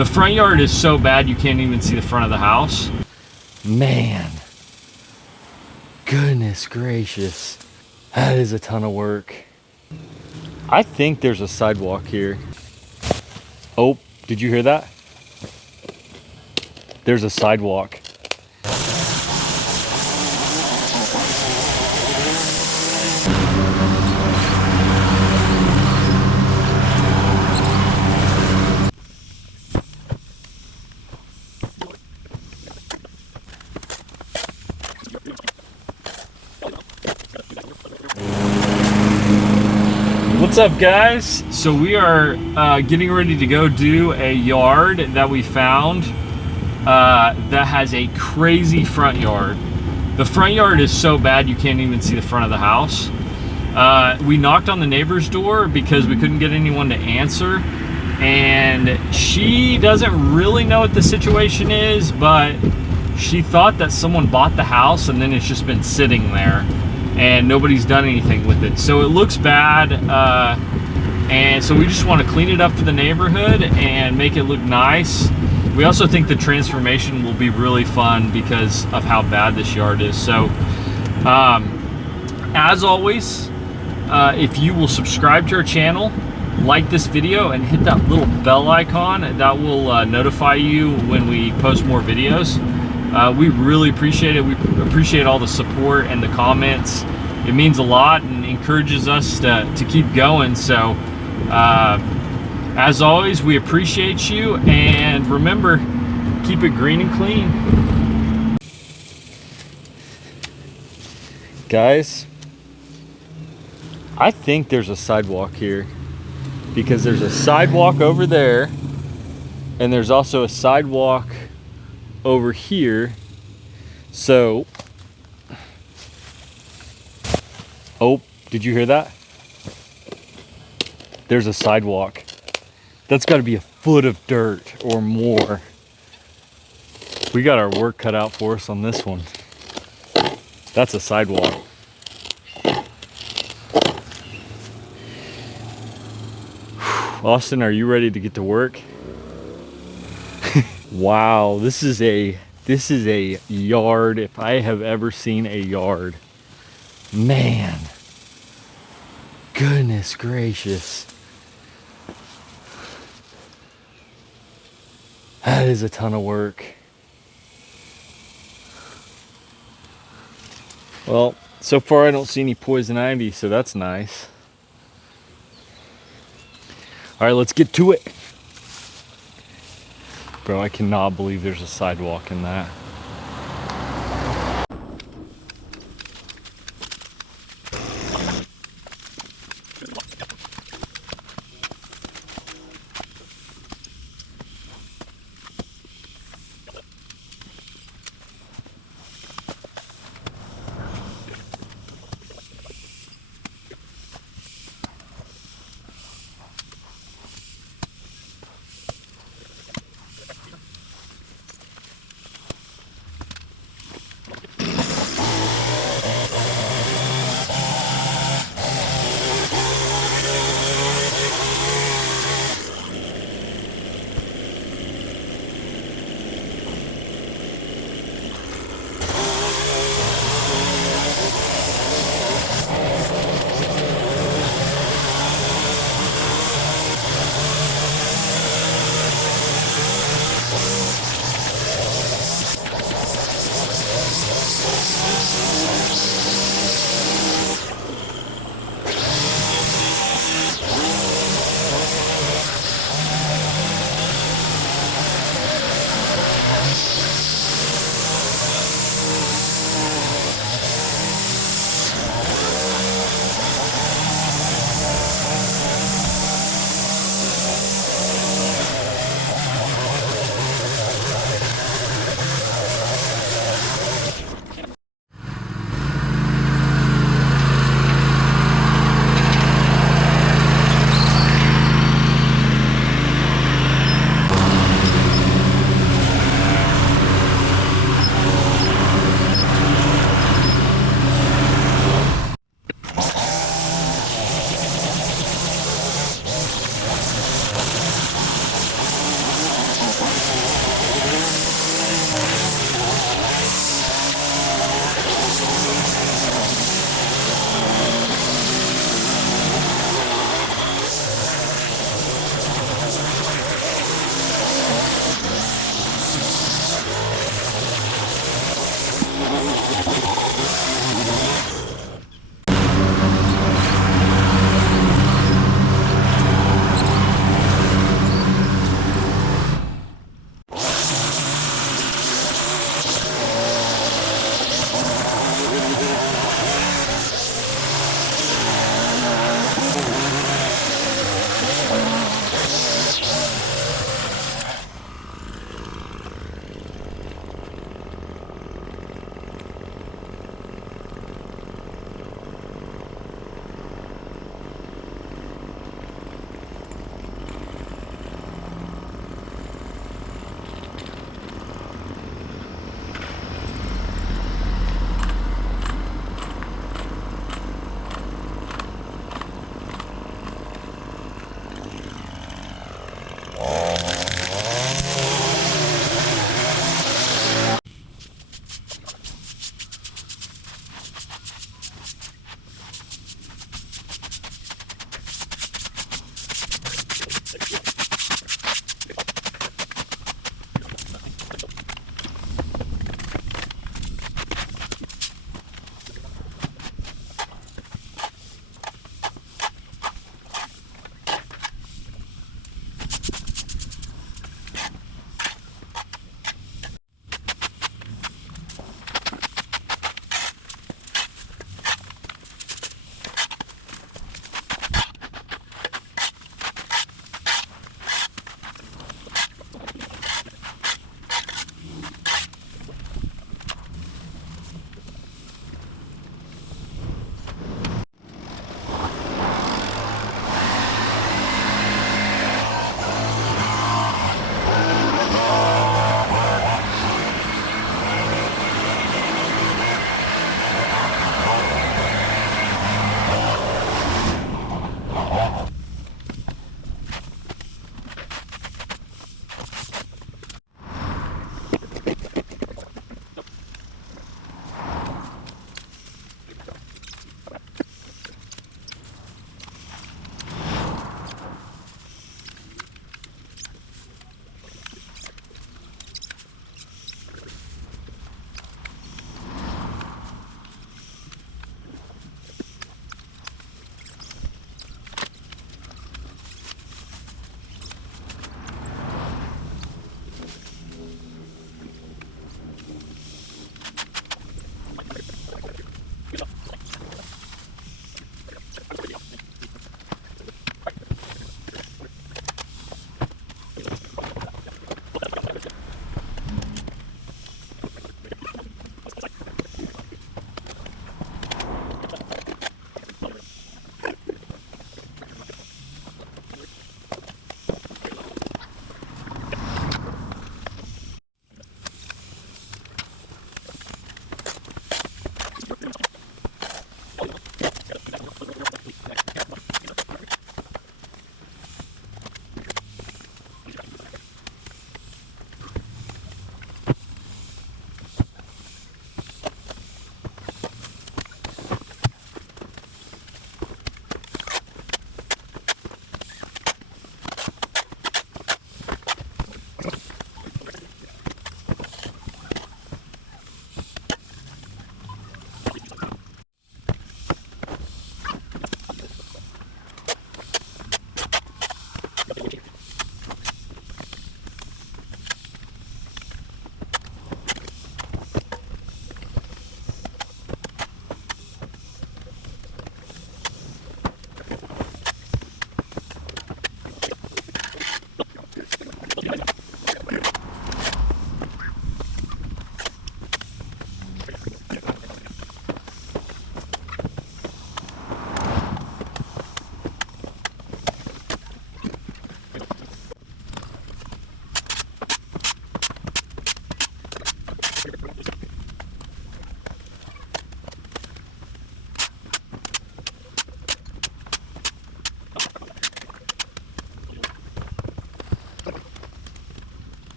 The front yard is so bad you can't even see the front of the house. Man, goodness gracious, that is a ton of work. I think there's a sidewalk here. Oh, did you hear that? There's a sidewalk. What's up, guys? So we are getting ready to go do a yard that we found that has a crazy front yard. The front yard is so bad you can't even see the front of the house. We knocked on the neighbor's door because we couldn't get anyone to answer, and she doesn't really know what the situation is, but she thought that someone bought the house and then it's just been sitting there and nobody's done anything with it. So it looks bad, and so we just want to clean it up for the neighborhood and make it look nice. We also think the transformation will be really fun because of how bad this yard is. So as always, if you will subscribe to our channel, like this video, and hit that little bell icon, that will notify you when we post more videos. We really appreciate it. We appreciate all the support and the comments. It means a lot and encourages us to keep going. So as always, we appreciate you, and remember, keep it green and clean. Guys, I think there's a sidewalk here, because there's a sidewalk over there and there's also a sidewalk over here. So, oh, did you hear that? There's a sidewalk. That's got to be a foot of dirt or more. We got our work cut out for us on this one. That's a sidewalk. Austin, are you ready to get to work? Wow, this is a yard if I have ever seen a yard. Man, goodness gracious, that is a ton of work. Well, so far I don't see any poison ivy, so that's nice. All right, let's get to it. Bro, I cannot believe there's a sidewalk in that.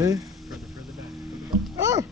Further? Further back. Oh!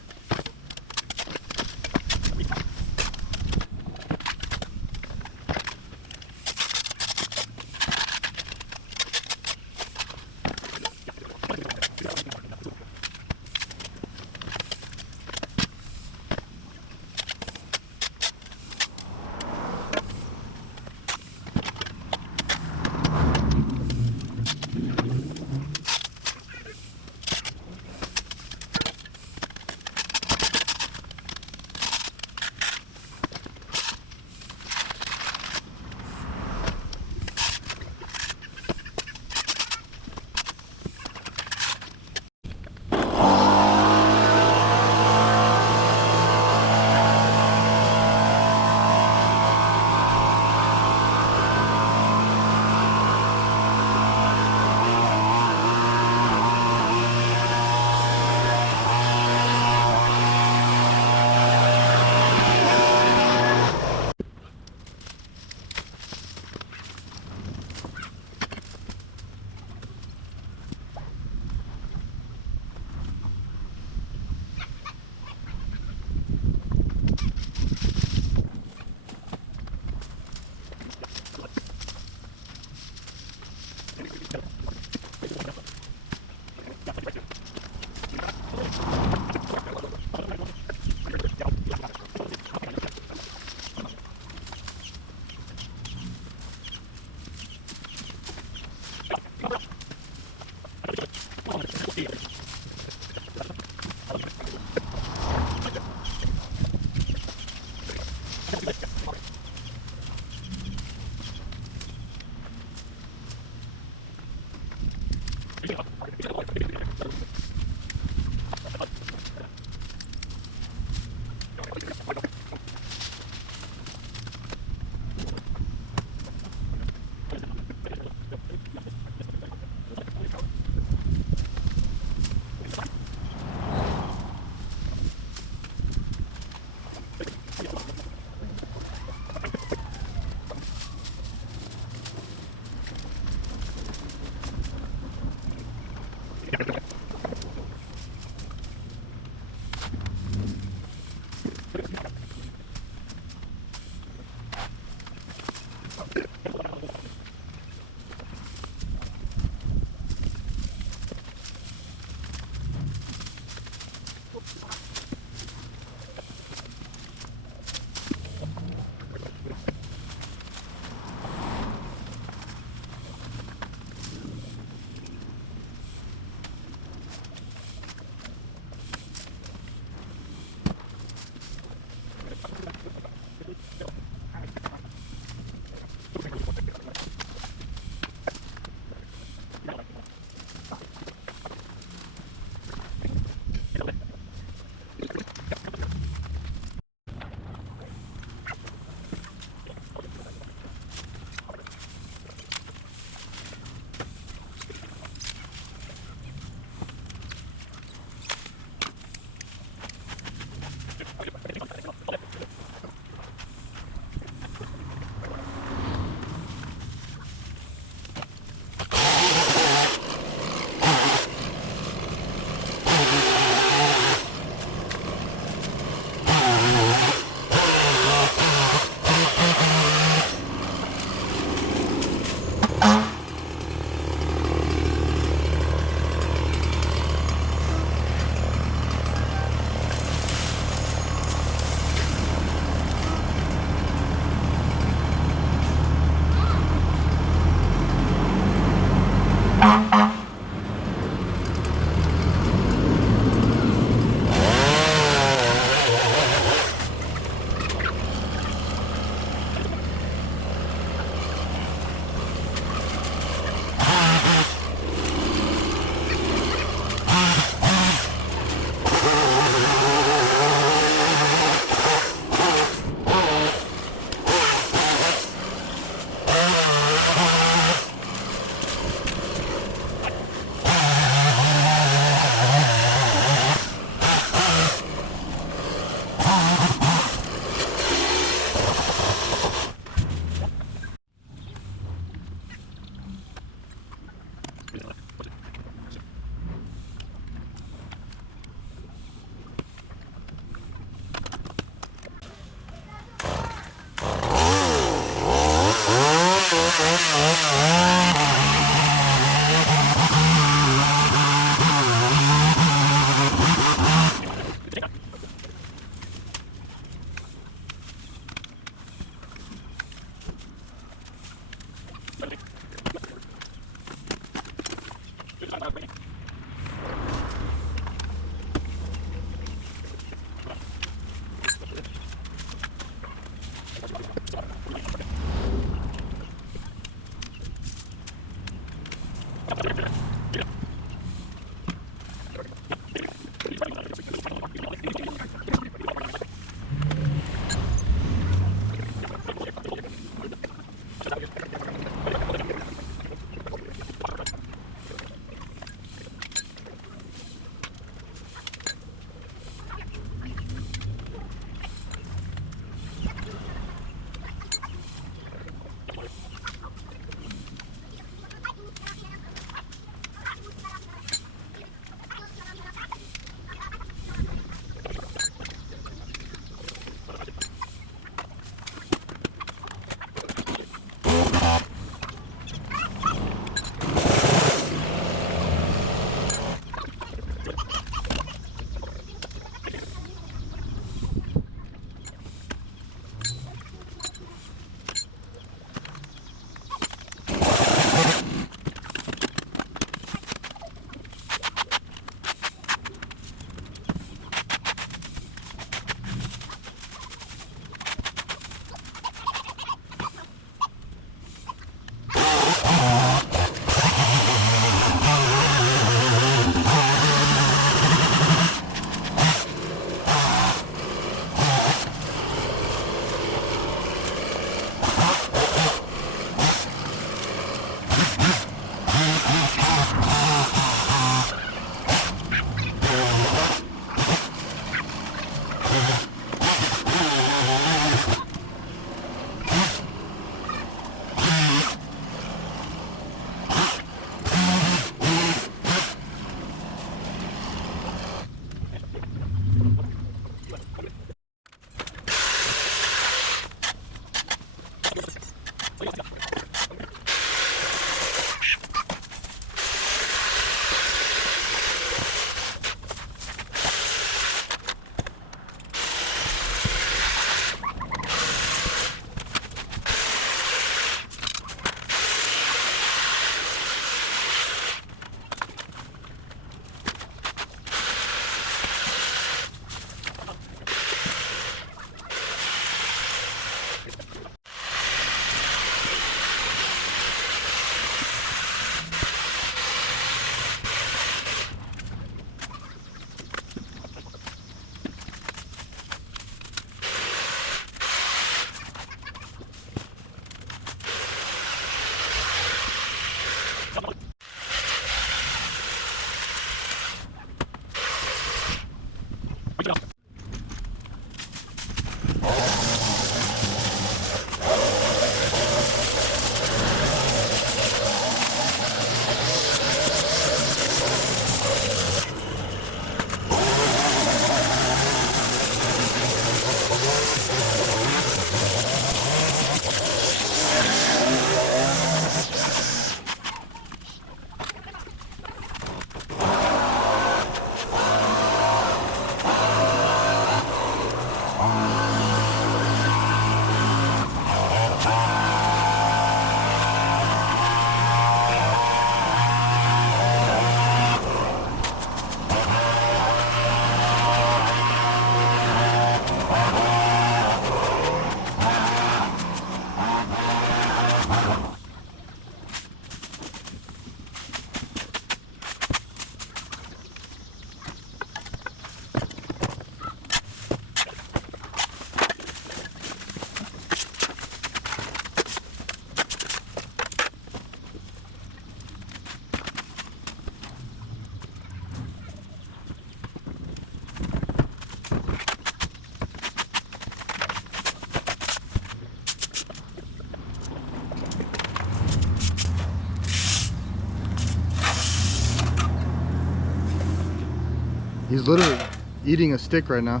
He's literally eating a stick right now.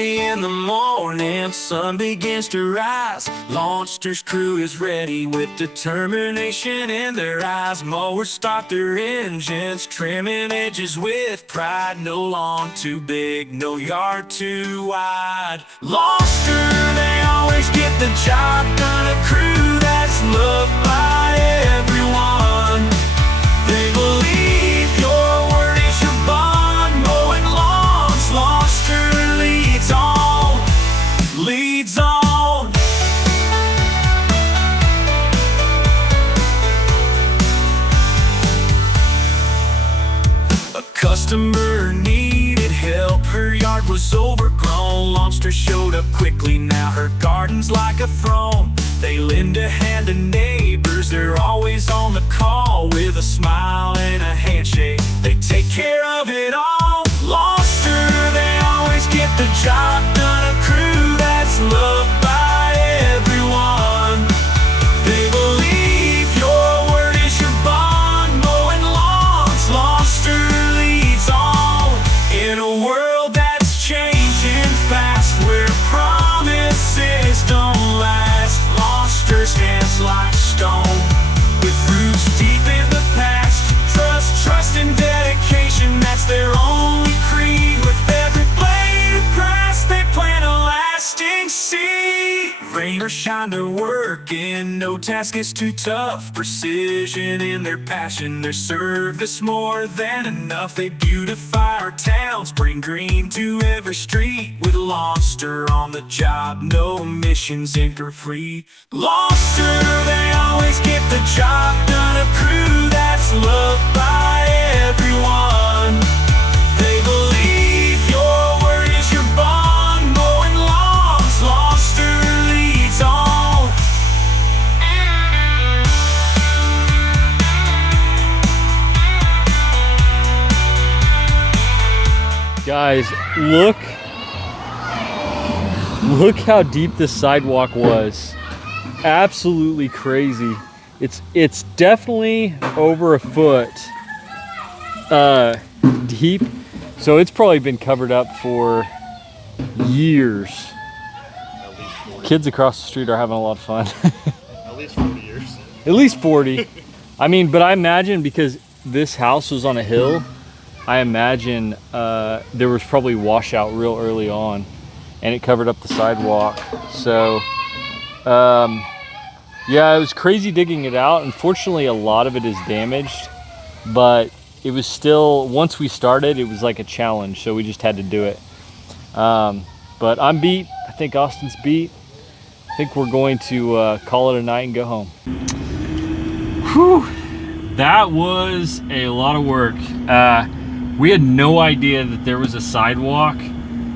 In the morning, sun begins to rise. Lawnster's crew is ready with determination in their eyes. Mowers start their engines, trimming edges with pride. No lawn too big, no yard too wide. Lawnster, they always get the job done. A crew that's loved by everyone. They believe your word is your bond. Mowing lawns, Lawnster leads on. Leads on. A customer needed help, her yard was overgrown. Lawnster showed up quickly, now her garden's like a throne. They lend a hand to neighbors, they're always on the call. With a smile and a handshake, they take care of it all. Lawnster, they always get the job done. A crew that's loved by everyone. They believe your word is your bond. Mowing lawns, Lawnster leads on. In a world that's changing fast, where promises don't last, Lawnster stands like stone, with roots deep in the past. Trust and dedication, that's their only creed. With every blade of grass, they plant a lasting seed. Rain or shine, they're working, no task is too tough. Precision in their passion, their service more than enough. They beautify our towns, bring green to every street. With Lawnster on the job, no missions incomplete. Lawnster, they always get the job done. A crew that's loved by everyone. They believe your word is your bond. Mowing lawns, Lawnster leads on. Guys, look how deep this sidewalk was. Absolutely crazy. It's definitely over a foot deep, so it's probably been covered up for years. Kids across the street are having a lot of fun. At least 40 years. At least 40. I mean, but I imagine because this house was on a hill, I imagine there was probably washout real early on, and it covered up the sidewalk. So yeah, it was crazy digging it out. Unfortunately, a lot of it is damaged, but it was still, once we started, it was like a challenge, so we just had to do it. But I'm beat. I think Austin's beat. I think we're going to call it a night and go home. Whew, that was a lot of work. We had no idea that there was a sidewalk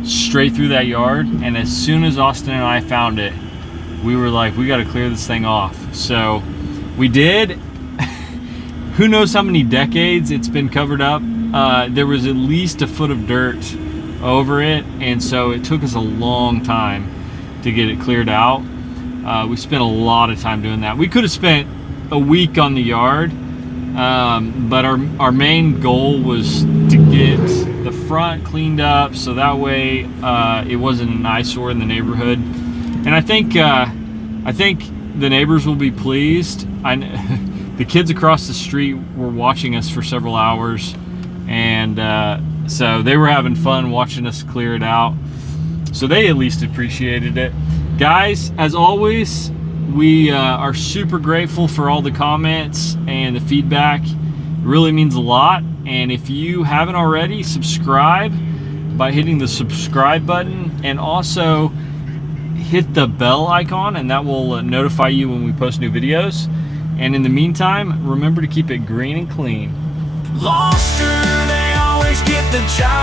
straight through that yard, and as soon as Austin and I found it, we were like, we got to clear this thing off. So we did. Who knows how many decades it's been covered up. There was at least a foot of dirt over it, and so it took us a long time to get it cleared out. We spent a lot of time doing that. We could have spent a week on the yard, but our main goal was to get the front cleaned up so that way it wasn't an eyesore in the neighborhood. And I think the neighbors will be pleased. The kids across the street were watching us for several hours, and so they were having fun watching us clear it out. So they at least appreciated it. Guys, as always, we are super grateful for all the comments and the feedback. It really means a lot. And if you haven't already, subscribe by hitting the subscribe button, and also hit the bell icon, and that will notify you when we post new videos. And in the meantime, remember to keep it green and clean. Lawnster, they always get the job